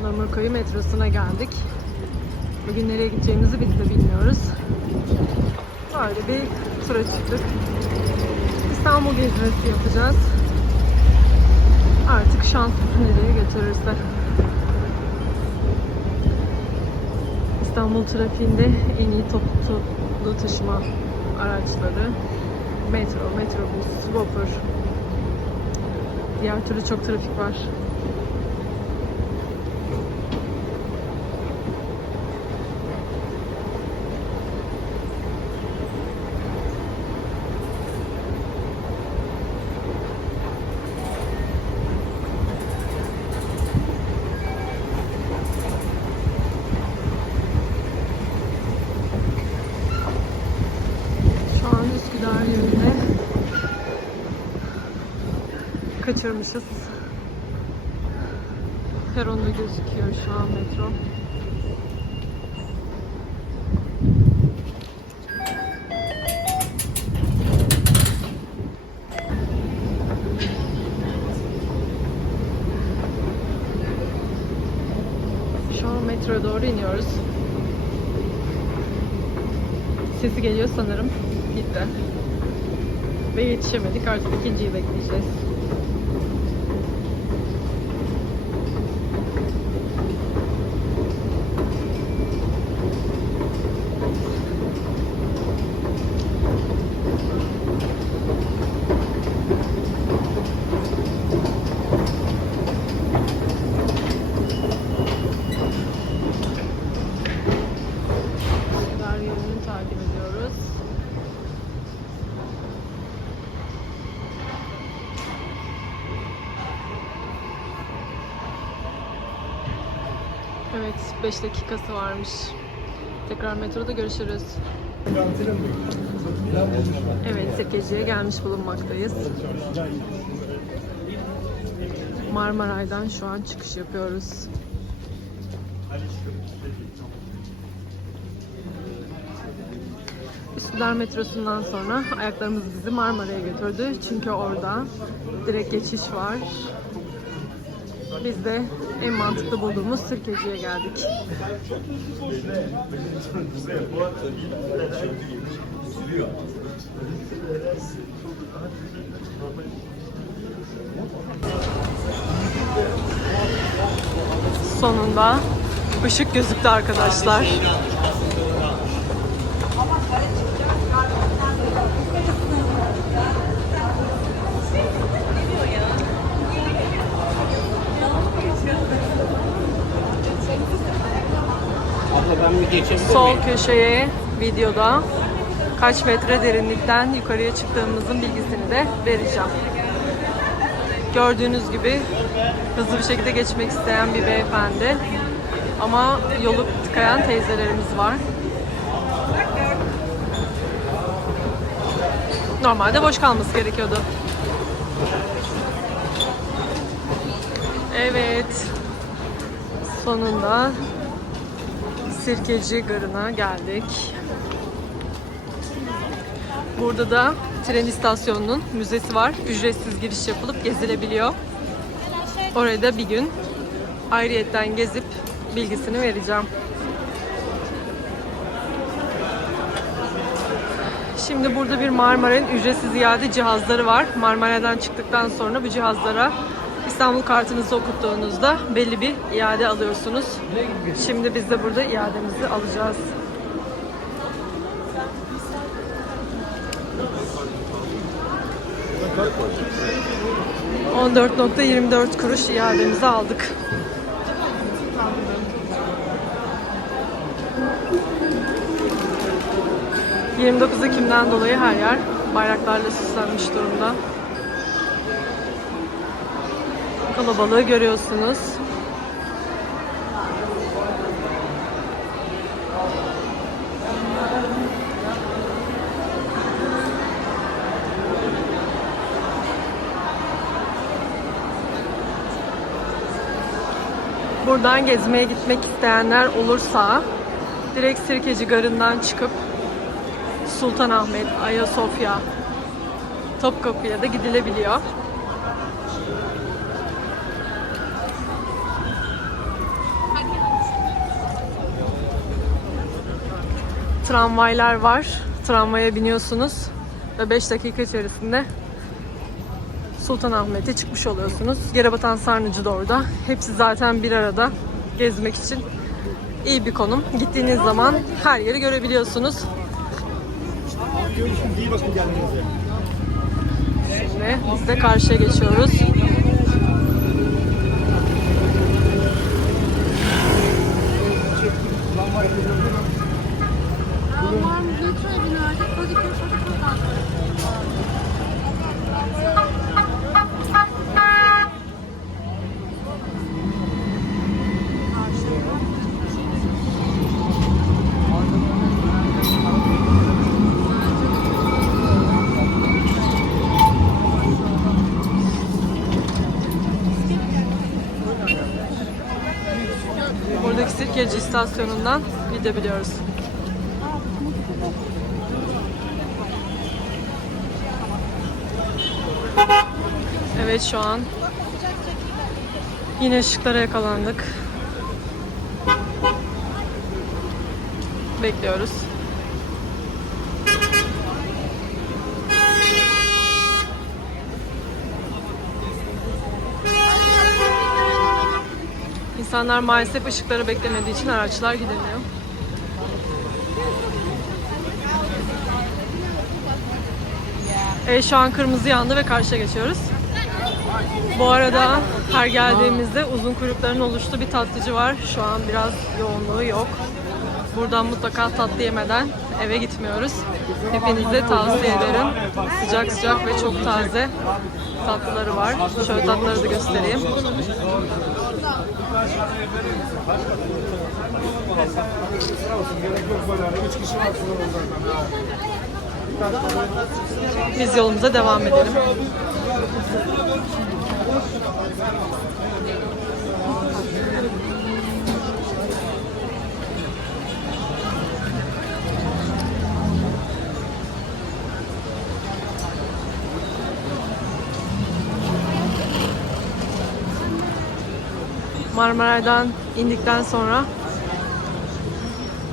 Anamurkoyu metrosuna geldik. Bugün nereye gideceğimizi biz de bilmiyoruz. Böyle bir tura çıktık. İstanbul gezmesi yapacağız. Artık şans nereye götürürse. İstanbul trafiğinde en iyi toplu taşıma araçları metro, metrobüs, vapur. Diğer türlü çok trafik var. Şu an Üsküdar yönünde kaçırmışız. Peronda gözüküyor şu an metro. Şu an metroya doğru iniyoruz. Sesi geliyor sanırım. Gitti. Ve yetişemedik. Artık ikinciyi bekleyeceğiz. Üsküdar yolunu takip ediyoruz. Evet, 5 dakikası varmış. Tekrar metroda görüşürüz. Evet, Sirkeci'ye gelmiş bulunmaktayız. Marmaray'dan şu an çıkış yapıyoruz. Üsküdar metrosundan sonra ayaklarımız bizi Marmara'ya götürdü. Çünkü orada direkt geçiş var. Biz de en mantıklı bulduğumuz Sirkeci'ye geldik. Sonunda ışık gözüktü arkadaşlar. Sol köşeye videoda kaç metre derinlikten yukarıya çıktığımızın bilgisini de vereceğim. Gördüğünüz gibi hızlı bir şekilde geçmek isteyen bir beyefendi. Ama yolu tıkayan teyzelerimiz var. Normalde boş kalması gerekiyordu. Evet. Sonunda Sirkeci Garı'na geldik. Burada da tren istasyonunun müzesi var. Ücretsiz giriş yapılıp gezilebiliyor. Oraya da bir gün ayrıyetten gezip bilgisini vereceğim. Şimdi burada bir Marmara'nın ücretsiz iade cihazları var. Marmara'dan çıktıktan sonra bu cihazlara İstanbul kartınızı okuttuğunuzda belli bir iade alıyorsunuz. Şimdi biz de burada iademizi alacağız. ...14.24 kuruş iademizi aldık. ...29 Ekim'den dolayı her yer bayraklarla süslenmiş durumda. Kalabalığı görüyorsunuz. Buradan gezmeye gitmek isteyenler olursa direkt Sirkeci Garı'ndan çıkıp Sultanahmet, Ayasofya, Topkapı'ya da gidilebiliyor. Tramvaylar var. Tramvaya biniyorsunuz ve 5 dakika içerisinde Sultanahmet'e çıkmış oluyorsunuz. Yerebatan Sarnıcı da orada. Hepsi zaten bir arada gezmek için iyi bir konum. Gittiğiniz zaman her yeri görebiliyorsunuz. Şimdi biz de karşıya geçiyoruz. İstasyonundan gidebiliyoruz. Evet şu an yine ışıklara yakalandık. Bekliyoruz. İnsanlar maalesef ışıkları beklemediği için araçlar gidemiyor. Evet şu an kırmızı yandı ve karşıya geçiyoruz. Bu arada her geldiğimizde uzun kuyrukların oluştuğu bir tatlıcı var. Şu an biraz yoğunluğu yok. Buradan mutlaka tatlı yemeden eve gitmiyoruz. Hepinize tavsiye ederim. Sıcak sıcak ve çok taze tatlıları var. Şöyle tatlıları da göstereyim. Biz yolumuza devam edelim. Marmaray'dan indikten sonra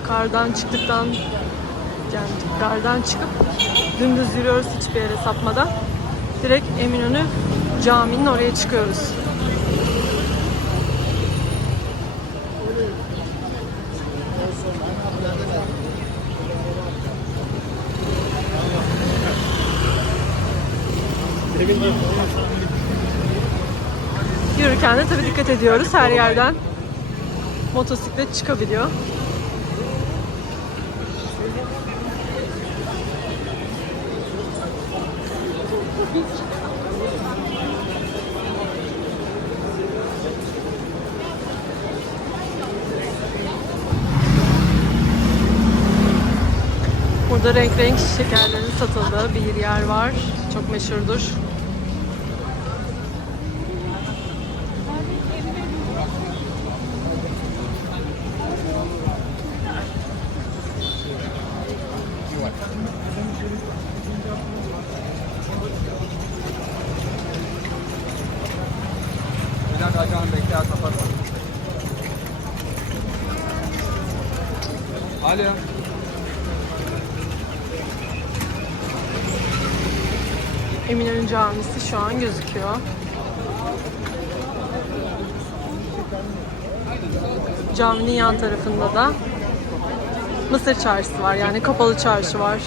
kardan çıktıktan yani kardan çıkıp dümdüz yürüyoruz hiçbir yere sapmadan. Direkt Eminönü caminin oraya çıkıyoruz. Yürürken de tabii dikkat ediyoruz her yerden. Motosiklet çıkabiliyor. Burada renk renk şekerlerin satıldığı bir yer var. Çok meşhurdur. Alo. Eminönü Camisi şu an gözüküyor. Caminin yan tarafında da Mısır Çarşısı var. Yani kapalı çarşı var.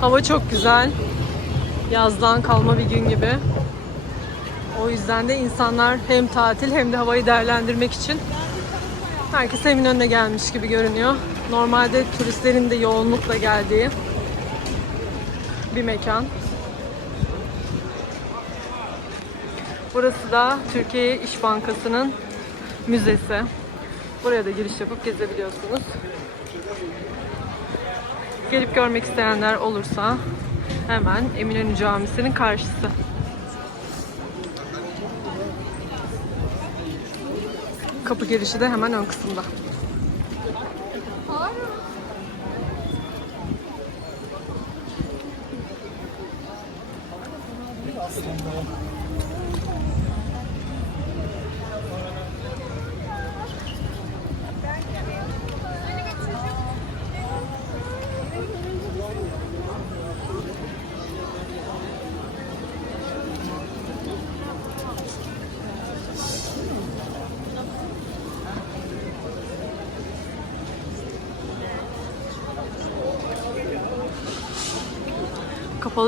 Hava çok güzel. Yazdan kalma bir gün gibi. O yüzden de insanlar hem tatil hem de havayı değerlendirmek için herkes Eminönü'ne gelmiş gibi görünüyor. Normalde turistlerin de yoğunlukla geldiği bir mekan. Burası da Türkiye İş Bankası'nın müzesi. Buraya da giriş yapıp gezebiliyorsunuz. Gelip görmek isteyenler olursa hemen Eminönü Camisi'nin karşısı. Kapı girişi de hemen ön kısımda.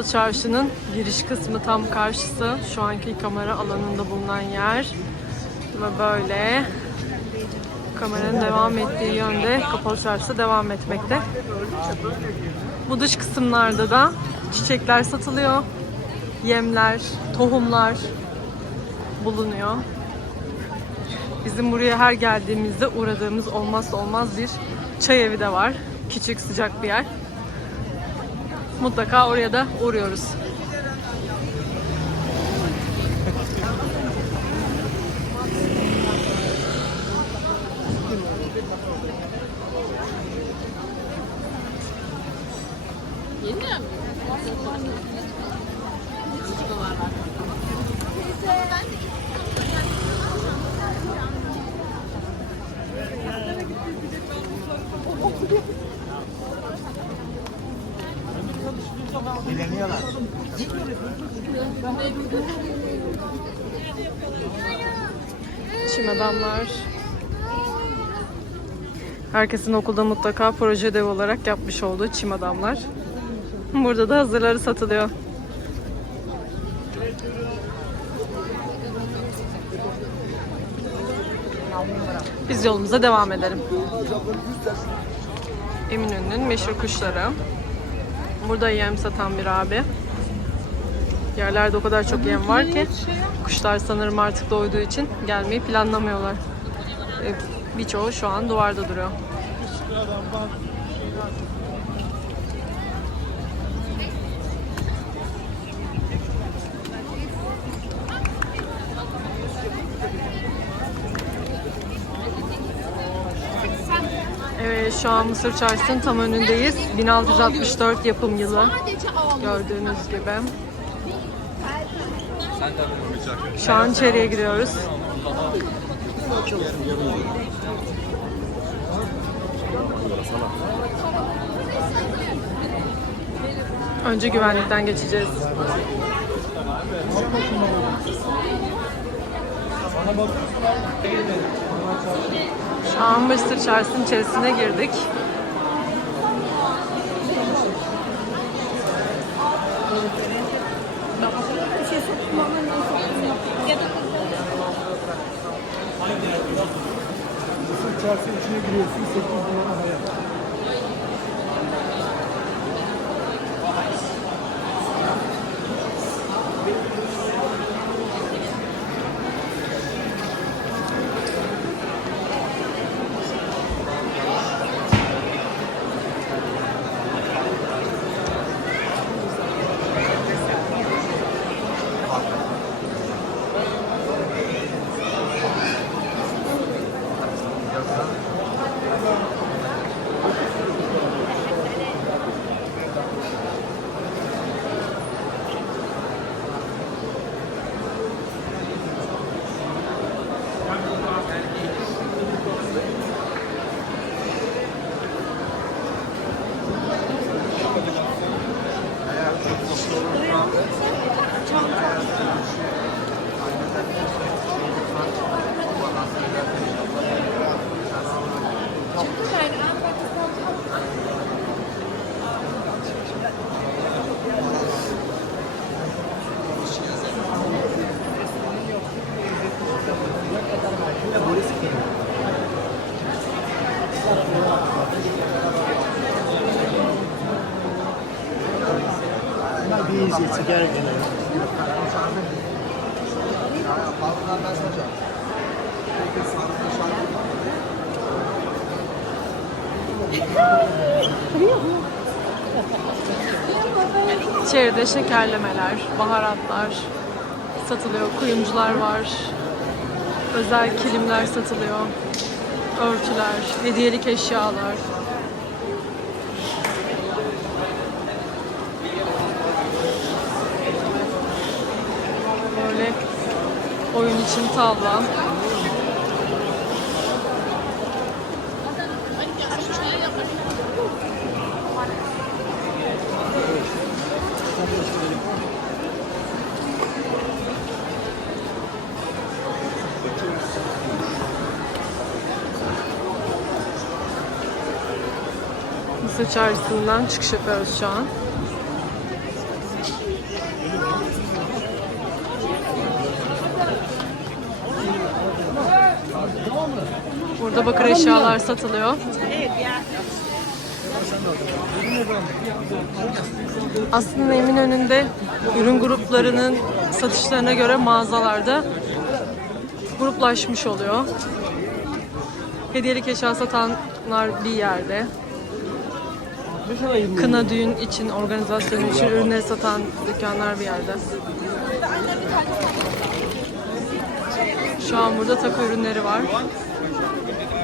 Kapalı çarşının giriş kısmı tam karşısı. Şu anki kamera alanında bulunan yer. Ve böyle kameranın devam ettiği yönde kapalı çarşısı devam etmekte. Bu dış kısımlarda da çiçekler satılıyor. Yemler, tohumlar bulunuyor. Bizim buraya her geldiğimizde uğradığımız olmazsa olmaz bir çay evi de var. Küçük sıcak bir yer. Mutlaka oraya da uğruyoruz. Çim adamlar. Herkesin okulda mutlaka proje ödevi olarak yapmış olduğu çim adamlar. Burada da hazırları satılıyor. Biz yolumuza devam edelim. Eminönü'nün meşhur kuşları. Burada yem satan bir abi. Yerlerde o kadar çok yem var ki kuşlar sanırım artık doyduğu için gelmeyi planlamıyorlar. Ee, Birçoğu şu an duvarda duruyor. Evet şu an Mısır Çarşısı'nın tam önündeyiz. 1664 yapım yılı. Gördüğünüz gibi. Şu an içeriye giriyoruz. Önce güvenlikten geçeceğiz. Şu an Mısır Çarşısı'nın içerisine girdik. Çarşı içine giriyorsun 8 numara hayat. Gel gene. İçeride şekerlemeler, baharatlar satılıyor. Kuyumcular var. Özel kilimler satılıyor. Örtüler, hediyelik eşyalar. Böyle oyun için tavla. Mısır çarşısından çıkış yapıyoruz şu an. Burada bakır eşyalar satılıyor. Aslında Eminönü'nde ürün gruplarının satışlarına göre mağazalarda gruplaşmış oluyor. Hediyelik eşya satanlar bir yerde. Kına düğün için, organizasyonu için ürünleri satan dükkanlar bir yerde. Şu an burada takı ürünleri var.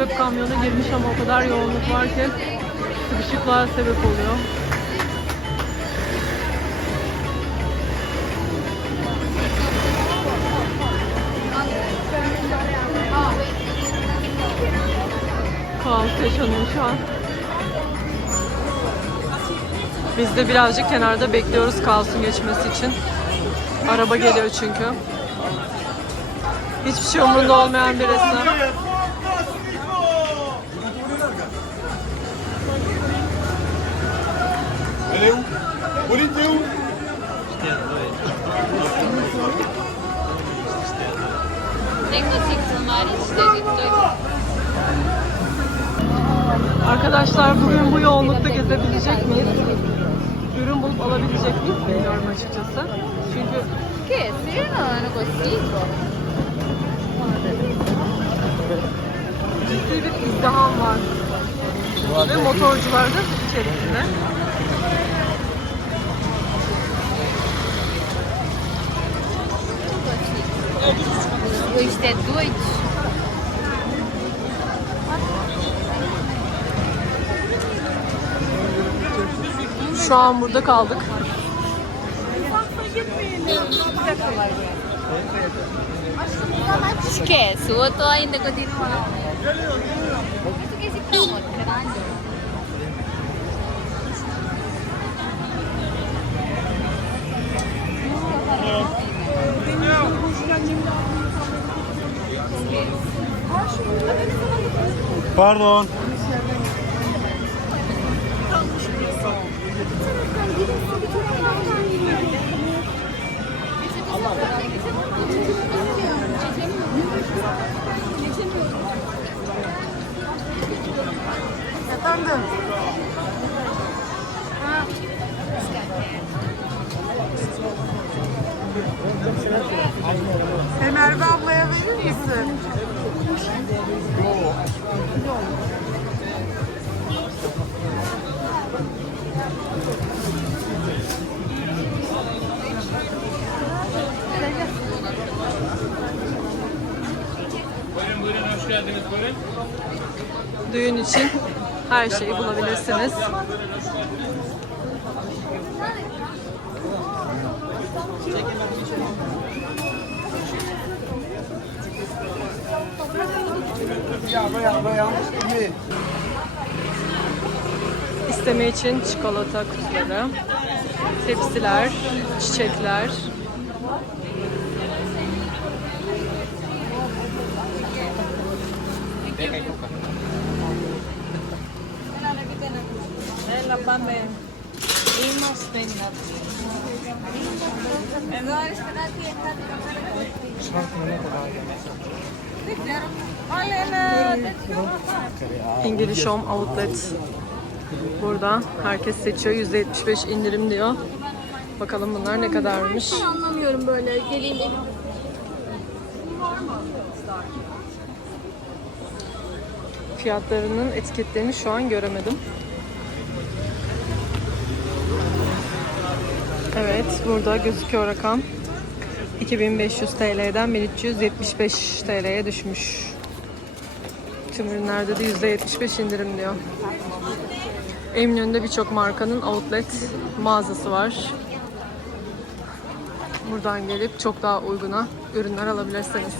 Çöp kamyonu girmiş ama o kadar yoğunluk var ki sıkışıklığa sebep oluyor. Kaos yaşanıyor şu an. Biz de birazcık kenarda bekliyoruz kaosun geçmesi için. Araba geliyor çünkü. Hiçbir şey umurunda olmayan bir işte gitti. Arkadaşlar bugün bu yoğunlukta gezebilecek miyiz? Ürün bulup alabilecek miyiz bilmiyorum açıkçası. Çünkü Che? Se non hanno così? ciddi bir izdiham var. Ve motorcular da içerisinde. Custa 2. É Şu an burada kaldık. Esquece, o outro ainda continua o que é? Não. Pardon. Merve İçin her şeyi bulabilirsiniz. İsteme için çikolata kutuları, tepsiler, çiçekler. English Home Outlet. Burada herkes seçiyor. %75 indirim diyor. Bakalım bunlar ne kadarmış. Ben anlamıyorum böyle geleyim Fiyatlarının etiketlerini şu an göremedim. Evet, burada gözüküyor rakam. 2500 TL'den 1375 TL'ye düşmüş. Tüm ürünlerde de %75 indirim diyor. Eminönü'nde birçok markanın outlet mağazası var. Buradan gelip çok daha uyguna ürünler alabilirsiniz.